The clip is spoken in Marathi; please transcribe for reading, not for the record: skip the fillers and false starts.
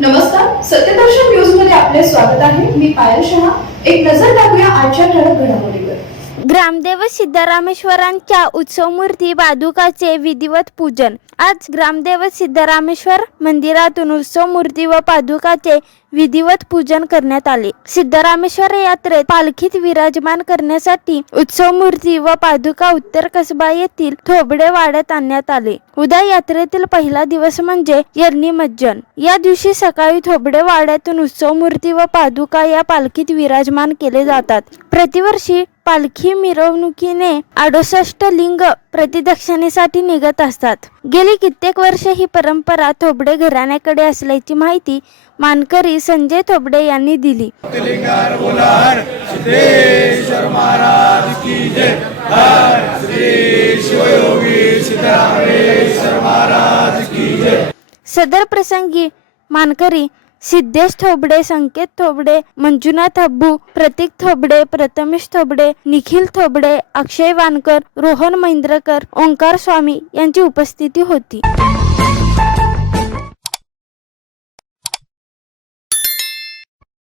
नमस्कार, सत्यदर्शन न्यूज मध्ये आपले स्वागत आहे. मी पायल शहा. एक नजर टाकूया आजच्या ठळक घडामोडीवर. ग्रामदेव सिद्धरामेश्वरांच्या उत्सवमूर्ती पादुकाचे विधिवत पूजन. आज ग्रामदेव सिद्धरामेश्वर मंदिरातून उत्सवमूर्ती व पादुकाचे विधिवत पूजन करण्यात आले. सिद्धरामेश्वर यात्रेत पालखीत विराजमान करण्यासाठी उत्सवमूर्ती व पादुका उत्तर कसबा येथील थोबडे वाड्यात आणण्यात आले. उद्या यात्रेतील पहिला दिवस म्हणजे यर्निमज्जन. या दिवशी सकाळी थोबडे वाड्यातून उत्सवमूर्ती व पादुका या पालखीत विराजमान केले जातात. प्रतिवर्षी पालखी मिरवणुकीने 68 लिंग प्रतिदक्षिणेसाठी निघत असतात. गेली कित्येक वर्ष ही परंपरा थोबडे घराण्याकडे असल्याची माहिती मानकरी संजय थोबडे यांनी दिली. सदर प्रसंगी मानकरी सिद्धेश थोबडे, संकेत थोबडे, मंजुनाथ हब्बू, प्रतीक थोबडे, प्रथमेश थोबडे, निखिल थोबडे, अक्षय वानकर, रोहन महेंद्रकर, ओंकार स्वामी यांची उपस्थिती होती.